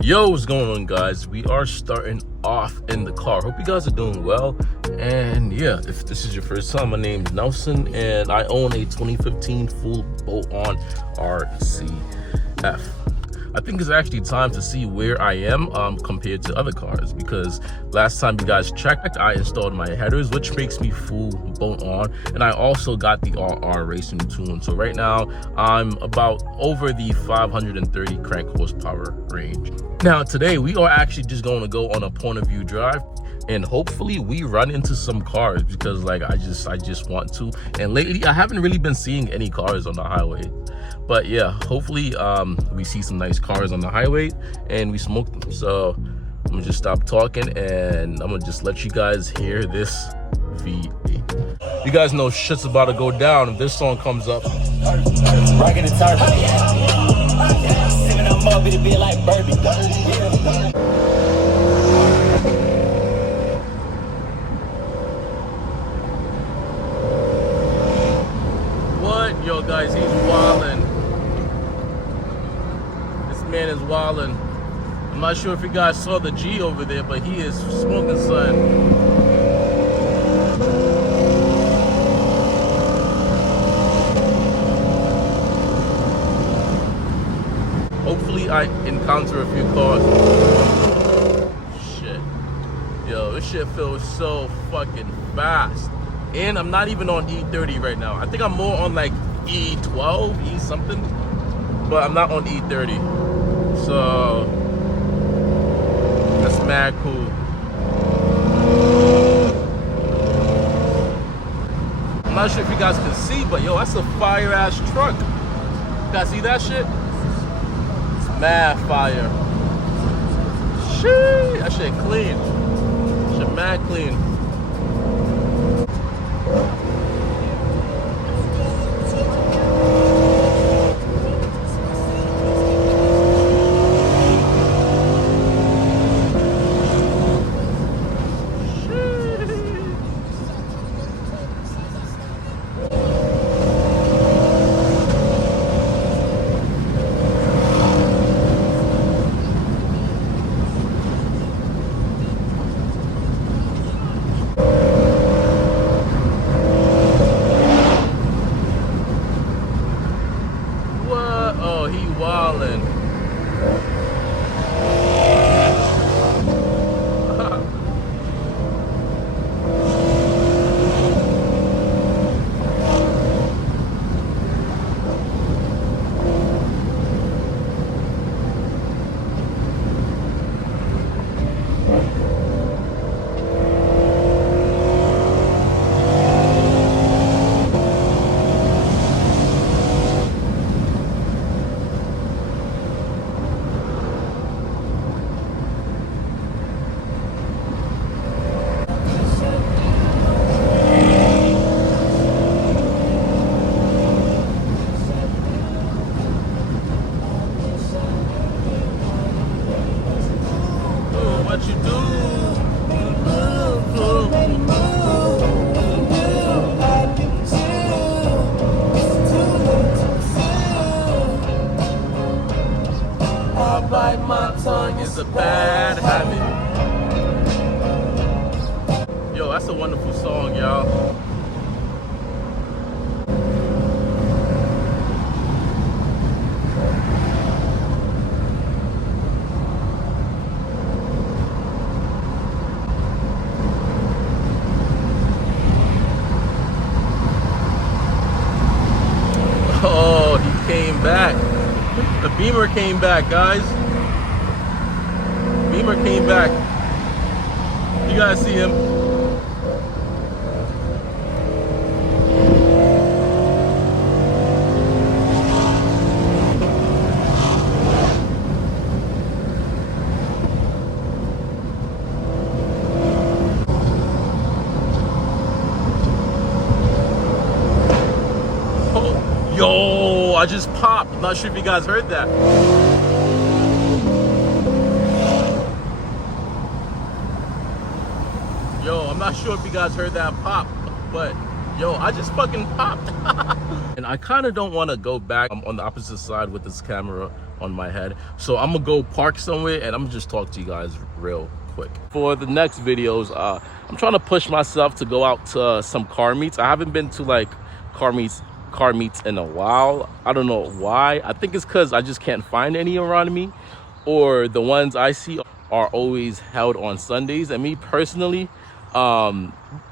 Yo, what's going on, guys? We are starting off in the car. Hope you guys are doing well. And yeah, if this is your first time, my name is Nelson and I own a 2015 full bolt-on RCF. I think it's actually time to see where I am compared to other cars, because last time you guys checked, I installed my headers, which makes me full bolt-on, and I also got the RR racing tune. So right now I'm about over the 530 crank horsepower range. Now today we are actually just going to go on a point of view drive, and hopefully we run into some cars, because like I just want to. And lately I haven't really been seeing any cars on the highway, but yeah, hopefully we see some nice cars on the highway and we smoke them. So I'm gonna just stop talking and I'm gonna just let you guys hear this V8. You guys know shit's about to go down if this song comes up. Rocking the target. Sipping on more, it'll be like bourbon. What? Yo, guys, he's wildin'. This man is wildin'. I'm not sure if you guys saw the G over there, but he is smoking son. Hopefully I encounter a few cars. Shit. Yo, this shit feels so fucking fast. And I'm not even on E30 right now. I think I'm more on like E12, E something. But I'm not on E30. So that's mad cool. I'm not sure if you guys can see, but yo, that's a fire ass truck. You guys see that shit? Mad fire. Shit, that shit clean. Shit mad clean. My tongue is a bad habit. Yo, that's a wonderful song, y'all. Oh, he came back. The Beamer came back, guys. Beamer came back. You guys see him? Oh, yo, I just popped. I'm not sure if you guys heard that. Yo, I'm not sure if you guys heard that pop, but yo, I just fucking popped. And I kind of don't want to go back on the opposite side with this camera on my head. So I'm gonna go park somewhere and I'm gonna just talk to you guys real quick. For the next videos, I'm trying to push myself to go out to some car meets. I haven't been to like car meets in a while. I don't know why. I think it's because I just can't find any around me, or the ones I see are always held on Sundays. And me personally,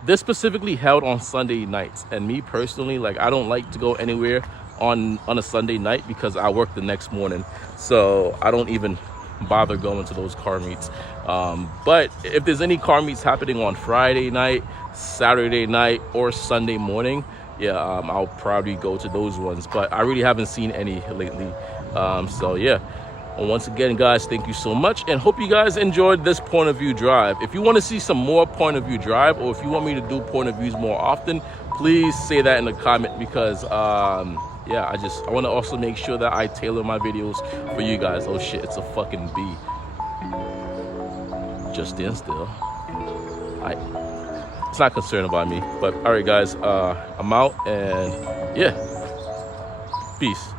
this specifically held on Sunday nights, and me personally, like, I don't like to go anywhere on a Sunday night because I work the next morning, so I don't even bother going to those car meets. But if there's any car meets happening on Friday night, Saturday night, or Sunday morning, yeah, I'll probably go to those ones, but I really haven't seen any lately. So yeah, and once again, guys, thank you so much, and hope you guys enjoyed this point of view drive. If you want to see some more point of view drive, or if you want me to do point of views more often, please say that in the comment, because yeah, I want to also make sure that I tailor my videos for you guys. Oh shit, it's a fucking bee. Just stand still. It's not concerned about me. But all right, guys, I'm out, and yeah, peace.